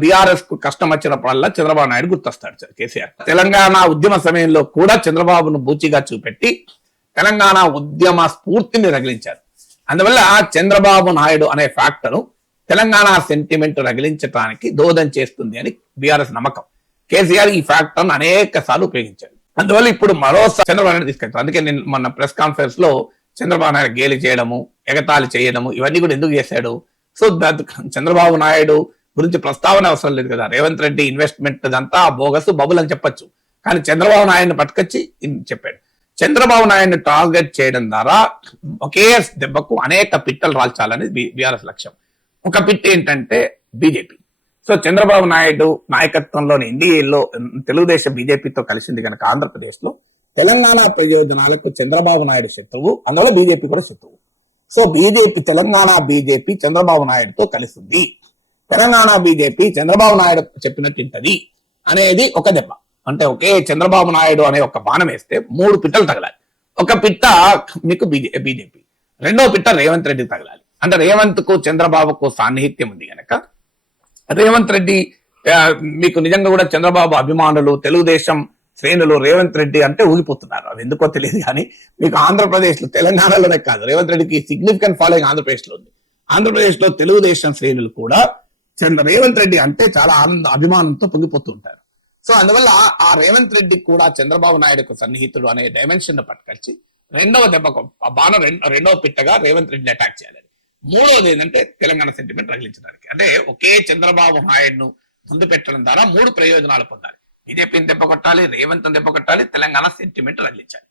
BRS కు కష్టం వచ్చినప్పుడల్లా చంద్రబాబు నాయుడు గుర్తొస్తాడు సార్ కేసీఆర్. తెలంగాణ ఉద్యమ సమయంలో కూడా చంద్రబాబును బూచిగా చూపెట్టి తెలంగాణ ఉద్యమ స్ఫూర్తిని రగిలించారు. అందువల్ల చంద్రబాబు నాయుడు అనే ఫ్యాక్టర్ తెలంగాణ సెంటిమెంట్ రగిలించడానికి దోహదం చేస్తుంది అని బీఆర్ఎస్ నమ్మకం. కేసీఆర్ ఈ ఫ్యాక్టర్ అనేక సార్లు ఉపయోగించాడు. అందువల్ల ఇప్పుడు మరోసారి చంద్రబాబు నాయుడు తీసుకెళ్తారు. అందుకే నేను మొన్న ప్రెస్ కాన్ఫరెన్స్ లో చంద్రబాబు నాయుడు గేలి చేయడము, ఎగతాళి చేయడము ఇవన్నీ కూడా ఎందుకు చేశాడు? సో చంద్రబాబు నాయుడు గురించి ప్రస్తావన అవసరం లేదు కదా. రేవంత్ రెడ్డి ఇన్వెస్ట్మెంట్ అంతా బోగస్ బబుల్ అని చెప్పొచ్చు, కానీ చంద్రబాబు నాయుడిని పట్టుకొచ్చి చెప్పాడు. చంద్రబాబు నాయుడిని టార్గెట్ చేయడం ద్వారా ఒకే దెబ్బకు అనేక పిట్టలు రాల్చాలనేది బీఆర్ఎస్ లక్ష్యం. ఒక పిట్ ఏంటంటే బీజేపీ. సో చంద్రబాబు నాయుడు నాయకత్వంలోని ఎన్డీఏలో తెలుగుదేశం బీజేపీతో కలిసింది కనుక ఆంధ్రప్రదేశ్ లో తెలంగాణ ప్రయోజనాలకు చంద్రబాబు నాయుడు శత్రువు, అందువల్ల బీజేపీ కూడా శత్రువు. సో తెలంగాణ బీజేపీ చంద్రబాబు నాయుడుతో కలిసింది, తెలంగాణ బీజేపీ చంద్రబాబు నాయుడు చెప్పినట్టు ఇంటది అనేది ఒక దెబ్బ. అంటే ఒకే చంద్రబాబు నాయుడు అనే ఒక బాణం వేస్తే 3 పిట్టలు తగలాలి. ఒక పిట్ట మీకు బీజేపీ, రెండో పిట్ట రేవంత్ రెడ్డికి తగలాలి. అంటే రేవంత్ కు చంద్రబాబుకు సాన్నిహిత్యం ఉంది కనుక రేవంత్ రెడ్డి మీకు నిజంగా కూడా చంద్రబాబు అభిమానులు తెలుగుదేశం శ్రేణులు రేవంత్ రెడ్డి అంటే ఊగిపోతున్నారు. అవి ఎందుకో తెలియదు, కానీ మీకు ఆంధ్రప్రదేశ్ లో తెలంగాణలోనే కాదు, రేవంత్ రెడ్డికి సిగ్నిఫికెంట్ ఫాలోయింగ్ ఆంధ్రప్రదేశ్ లో ఉంది. ఆంధ్రప్రదేశ్ లో తెలుగుదేశం శ్రేణులు కూడా రేవంత్ రెడ్డి అంటే చాలా అభిమానంతో పొంగిపోతూ ఉంటారు. సో అందువల్ల ఆ రేవంత్ రెడ్డి కూడా చంద్రబాబు నాయుడుకు సన్నిహితుడు అనే డైమెన్షన్ ను పట్టుకొచ్చి రెండవ దెబ్బకు ఆ బాణం రెండవ పిట్టగా రేవంత్ రెడ్డిని అటాక్ చేయాలి. మూడవది ఏంటంటే తెలంగాణ సెంటిమెంట్ రగిలించడానికి. అంటే ఒకే చంద్రబాబు నాయుడును ముందు పెట్టడం ద్వారా 3 ప్రయోజనాలు పొందాలి. బీజేపీని దెబ్బ కొట్టాలి, రేవంత్ దెబ్బ కొట్టాలి, తెలంగాణ సెంటిమెంట్ రగిలించాలి.